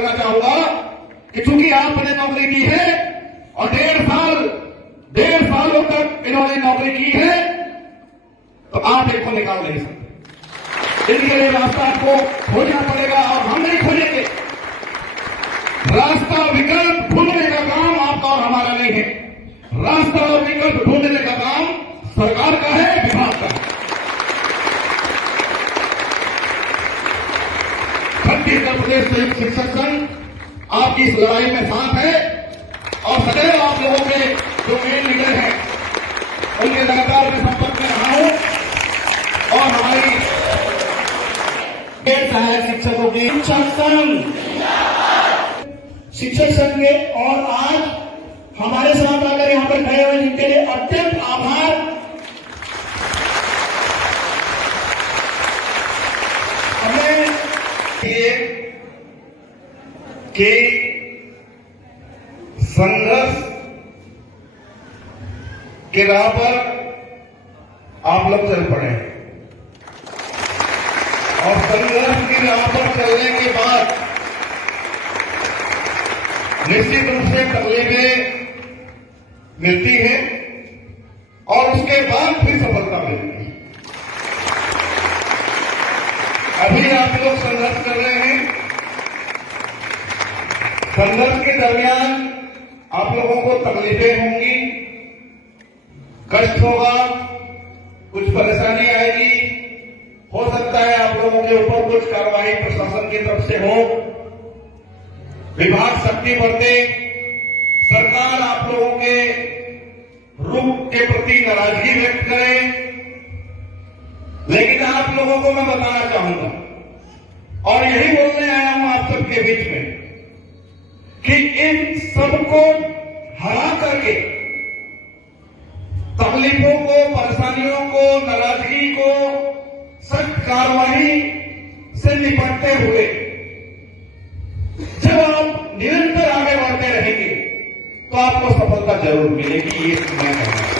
करना चाहूंगा कि चूंकि आपने नौकरी की है और 1.5 सालों तक इन्होंने नौकरी की है, तो आप इनको निकाल नहीं सकते। इनके लिए रास्ता आपको खोजना पड़ेगा और हम नहीं खोजेंगे। रास्ता विकल्प ढूंढने का काम आपका और हमारा नहीं है। रास्ता और विकल्प ढूंढने का काम सरकार का है, विभाग का है। छत्तीसगढ़ प्रदेश संयुक्त शिक्षक संघ आपकी इस लड़ाई में साथ है और सदैव आप लोगों के जो मेन लीडर हैं उनके लगातार मैं संपर्क में रहा हूं और हमारी सहायक शिक्षकों की शिक्षक संघ के और आज हमारे साथ आकर यहां पर खड़े हुए जिनके लिए अत्यंत आभार। हमें कि संघर्ष के राह पर आप लोग चल पड़े और संघर्ष की राह पर चलने के बाद निश्चित रूप से तकलीफें मिलती है और उसके बाद फिर सफलता मिलती है। अभी आप लोग संघर्ष कर रहे हैं। संघर्ष के दरमियान आप लोगों को तकलीफें होंगी, कष्ट होगा, कुछ परेशानी आएगी। हो सकता है आप लोगों के ऊपर कुछ कार्रवाई प्रशासन की तरफ से हो, विभाग सख्ती बरते, सरकार आप लोगों के रुख के प्रति नाराजगी व्यक्त करे। लेकिन आप लोगों को मैं बताना चाहूंगा और यही बोलने आया हूं आप सबके बीच में कि इन सबको हरा करके तकलीफों को, परेशानियों को, नाराजगी को सख्त कार्रवाई से निपटते हुए जब आप निरंतर आगे बढ़ते रहेंगे तो आपको सफलता जरूर मिलेगी। ये मैं कहना चाहता हूं।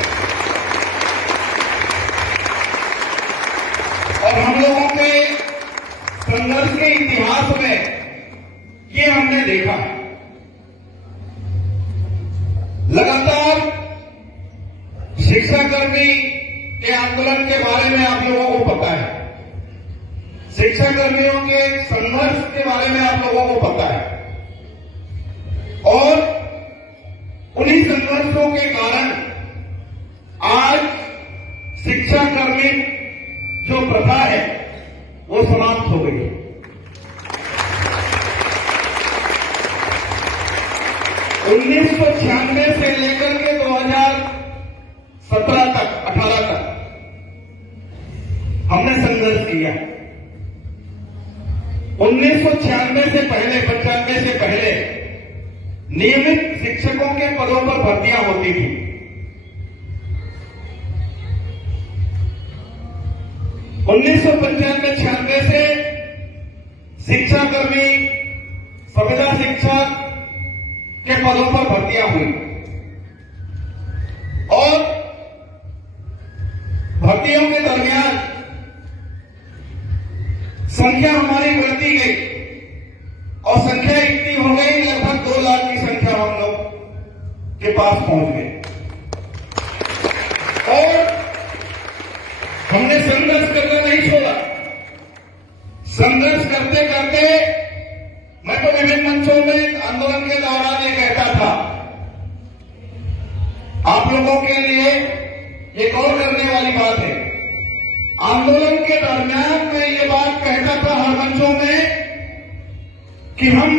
और हम लोगों के संघर्ष के इतिहास में ये हमने देखा, लगातार शिक्षाकर्मी के आंदोलन के बारे में आप लोगों को पता है, शिक्षाकर्मियों के संघर्ष के बारे में आप लोगों को पता है और उन्हीं संघर्षों के कारण आज शिक्षाकर्मी जो प्रथा है वो समाप्त हो गई। 1996 से लेकर के 2017 तक 18 तक हमने संघर्ष किया। 1996 से पहले, 95 से पहले नियमित शिक्षकों के पदों पर भर्तियां होती थी। उन्नीस सौ 95-96 से शिक्षाकर्मी, संविदा शिक्षक के पदों पर भर्तियां हुई और भर्तियों के दरमियान संख्या हमारी बढ़ती गई और संख्या इतनी हो गई, लगभग 2 लाख की संख्या हम लोग के पास पहुंच गई और हमने संघर्ष करना नहीं छोड़ा। संघर्ष करते करते मैं तो विभिन्न मंचों में आंदोलन के दौरान ये कहता था, आप लोगों के लिए एक और करने वाली बात है। आंदोलन के दरमियान मैं ये बात कहता था हर मंचों में कि हम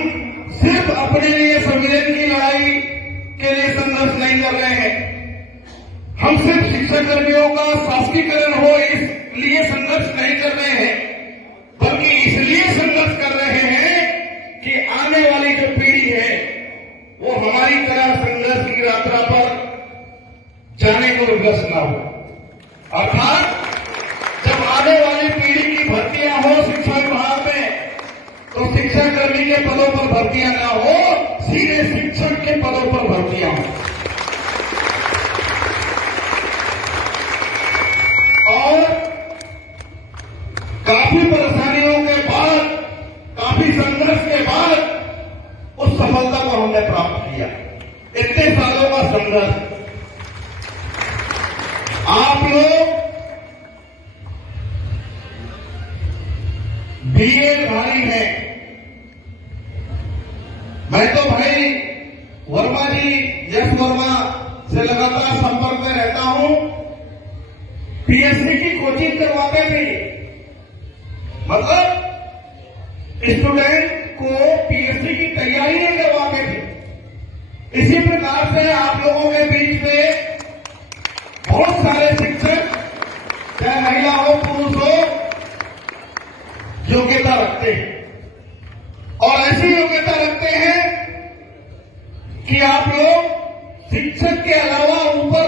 सिर्फ अपने लिए संविधान की लड़ाई के लिए संघर्ष नहीं कर रहे हैं, हम सिर्फ शिक्षाकर्मियों का शासकीकरण हो इसलिए संघर्ष नहीं कर रहे हैं, बल्कि इसलिए संघर्ष कर रहे हैं कि आने वाली जो पीढ़ी है वो हमारी तरह संघर्ष की यात्रा पर जाने को विवश न हो। अर्थात जब आने वाली पीढ़ी की भर्तियां हो शिक्षा विभाग में तो शिक्षाकर्मी के पदों पर भर्तियां ना हो, सीधे शिक्षक के पदों पर भर्तियां हो। और काफी परेशानियों के बाद, काफी संघर्ष के बाद सफलता को हमने प्राप्त किया। इतने सालों का संघर्ष। आप लोग बीएड भाई हैं। मैं तो भाई वर्मा जी, यश वर्मा से लगातार संपर्क में रहता हूं। पीएससी की कोचिंग करवाते थे, मतलब स्टूडेंट को पीएससी की तैयारी नहीं करवाते थे। इसी प्रकार से आप लोगों के बीच में बहुत सारे शिक्षक, चाहे महिला हो पुरुष हो, योग्यता रखते हैं और ऐसी योग्यता रखते हैं कि आप लोग शिक्षक के अलावा ऊपर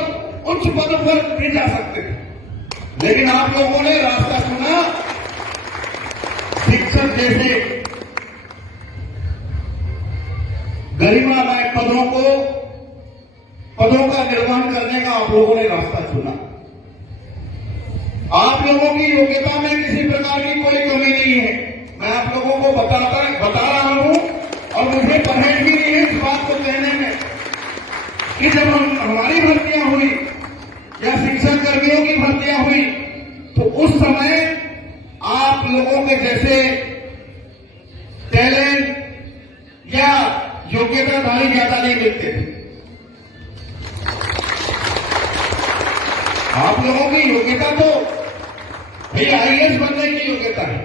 उच्च पद पर भी जा सकते थे। लेकिन आप लोगों ने रास्ता चुना शिक्षक जैसे गरिमामय पदों का निर्माण करने का आप लोगों ने रास्ता चुना। आप लोगों की योग्यता में किसी प्रकार की कोई कमी नहीं है। मैं आप लोगों को बता रहा हूं और मुझे परहेज भी नहीं है इस बात को कहने में कि जब हमारी भर्तियां हुई या शिक्षण कर्मियों की भर्तियां हुई तो उस समय आप लोगों के जैसे टैलेंट या योग्यताधारी ज्यादा नहीं मिलते थे। आप लोगों की योग्यता तो भाई आईएएस बनने की योग्यता है,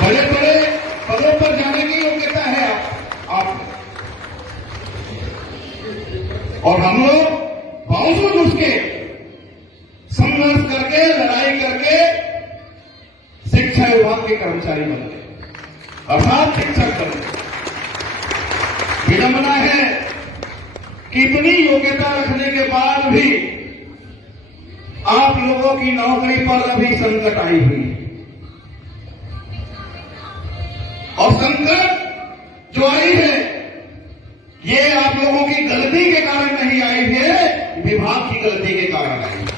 बड़े बड़े पदों पर जाने की योग्यता है आप और हम लोग बावजूद उसके संघर्ष करके, लड़ाई करके शिक्षा विभाग के कर्मचारी बन गए, अर्थात शिक्षक बन गए। विडंबना है कि इतनी योग्यता रखने के बाद भी आप लोगों की नौकरी पर अभी संकट आई हुई है। और संकट जो आई है ये आप लोगों की गलती के कारण नहीं आई है, विभाग की गलती के कारण आई है।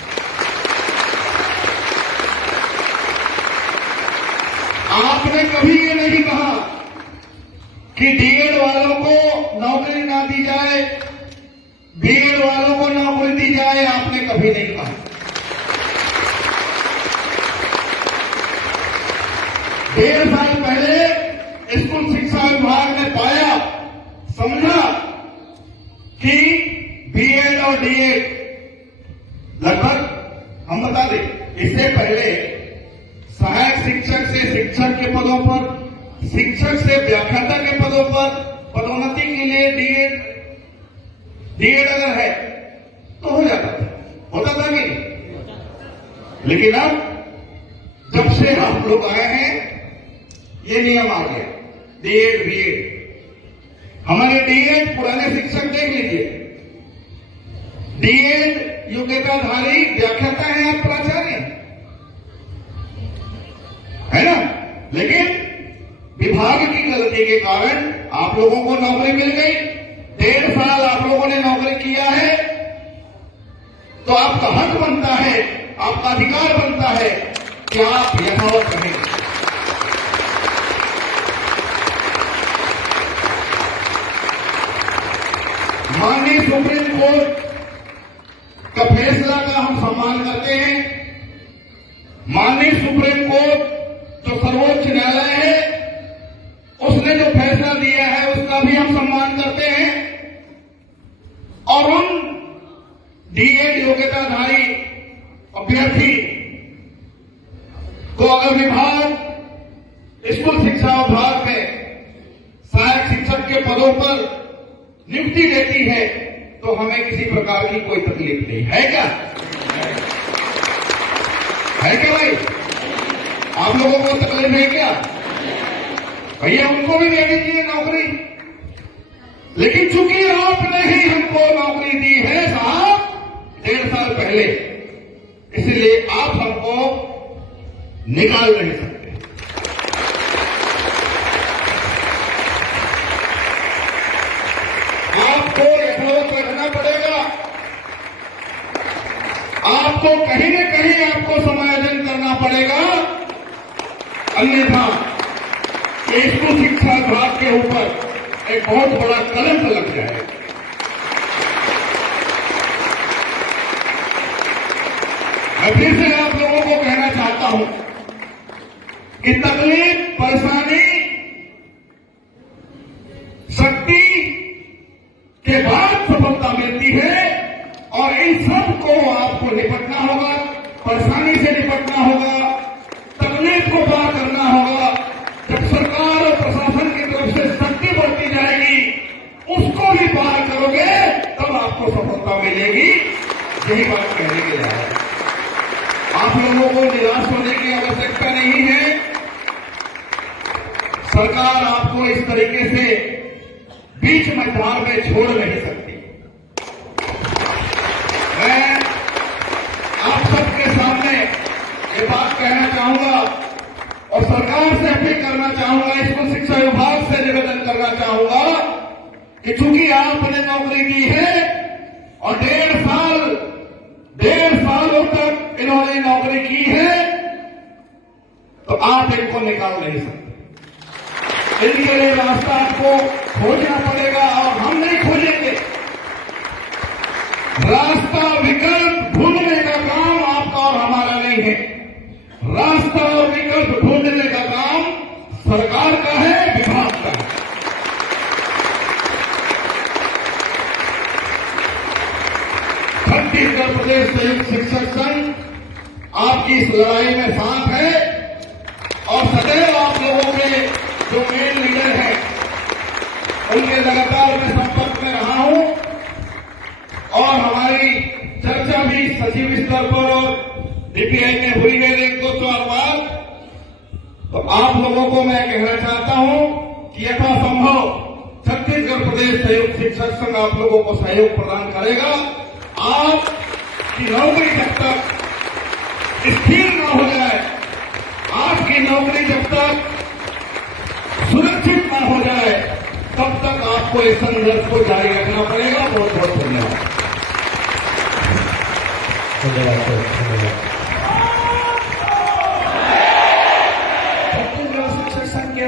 आपने कभी ये नहीं कहा कि डीएड वालों को नौकरी ना दी जाए, बीएड वालों को नौकरी दी जाए, आपने कभी नहीं कहा। डेढ़ साल पहले स्कूल शिक्षा विभाग ने पाया, समझा कि बीएड और डीएड लगभग हम बता दें इससे पहले सहायक शिक्षक से शिक्षक के पदों पर, शिक्षक से व्याख्याता के पदों पर पदोन्नति के लिए डीएड अगर है तो हो जाता था, होता था कि नहीं। लेकिन अब जब से आप लोग आए हैं ये नियम आ गया, डीएड बीएड। हमारे डीएड पुराने शिक्षक देख लीजिए, डीएड योग्यताधारी व्याख्याता है, आप प्राचार्य है ना। लेकिन विभाग की गलती के कारण आप लोगों को नौकरी मिल गई। 1.5 साल आप लोगों ने नौकरी किया है तो आपका हक बनता है, आपका अधिकार बनता है कि आप यथावत रहें। माननीय सुप्रीम कोर्ट का फैसला का हम सम्मान करते हैं। माननीय सुप्रीम कोर्ट जो सर्वोच्च न्यायालय है उसने जो फैसला दिया है उसका भी हम सम्मान करते हैं और उन डीएड योग्यताधारी अभ्यर्थी को अगर विभाग स्कूल शिक्षा विभाग में सहायक शिक्षक के पदों पर नियुक्ति देती है तो हमें किसी प्रकार की कोई तकलीफ नहीं है। क्या है क्या भाई? आप लोगों को तकलीफ है क्या? भैया उनको भी दे दीजिए नौकरी। लेकिन चूंकि आपने ही हमको नौकरी दी है साहब 1.5 साल पहले, इसलिए आप हमको निकाल नहीं सकते। आपको यथावत रखना पड़ेगा। आपको कहीं न कहीं आपको समायोजन करना पड़ेगा, अन्यथा कि स्कूल शिक्षा विभाग के ऊपर एक बहुत बड़ा कलंक लग जाए। मैं फिर से आप लोगों को कहना चाहता हूं कि तकलीफ, परेशानी, शक्ति के बाद सफलता मिलती है और इन सब को आपको निपटना होगा, परेशानी से निपटना होगा, तकलीफ को पार करना होगा। जब सरकार और प्रशासन की तरफ से शक्ति बढ़ती जाएगी, उसको भी पार करोगे तब आपको सफलता मिलेगी। यही बात कहने के लिए है। आप लोगों को निराश होने की आवश्यकता नहीं है। सरकार आपको इस तरीके से बीच मझधार में छोड़ नहीं सकती। मैं आप सबके सामने ये बात कहना चाहूंगा और सरकार से अपील करना चाहूंगा, स्कूल शिक्षा विभाग से निवेदन करना चाहूंगा कि चूंकि आपने नौकरी की है और 1.5 सालों तक इन्होंने नौकरी की है, तो आप इनको निकाल नहीं सकते। इनके लिए रास्ता आपको खोजना पड़ेगा और हम नहीं खोजेंगे। रास्ता, विकल्प ढूंढने का काम आपका और हमारा नहीं है। रास्ता और विकल्प ढूंढने का काम सरकार का है, विभाग का है। छत्तीसगढ़ प्रदेश संयुक्त शिक्षक संघ आपकी इस लड़ाई में साथ है और सदैव आप लोगों के जो मेन लीडर हैं उनके लगातार मैं संपर्क में रहा हूं और हमारी चर्चा भी सचिव स्तर पर और डीपीआई में हुई है 1-2-4 बार। तो आप लोगों को मैं कहना चाहता हूं कि यथासंभव छत्तीसगढ़ प्रदेश संयुक्त शिक्षक संघ आप लोगों को सहयोग प्रदान करेगा। आपकी नौकरी जब तक स्थिर न हो जाए, आपकी नौकरी जब तक सुरक्षित न हो जाए, तब तक आपको इस संघर्ष को जारी रखना पड़ेगा। बहुत बहुत धन्यवाद। छत्तीसगढ़ शिक्षक संघ के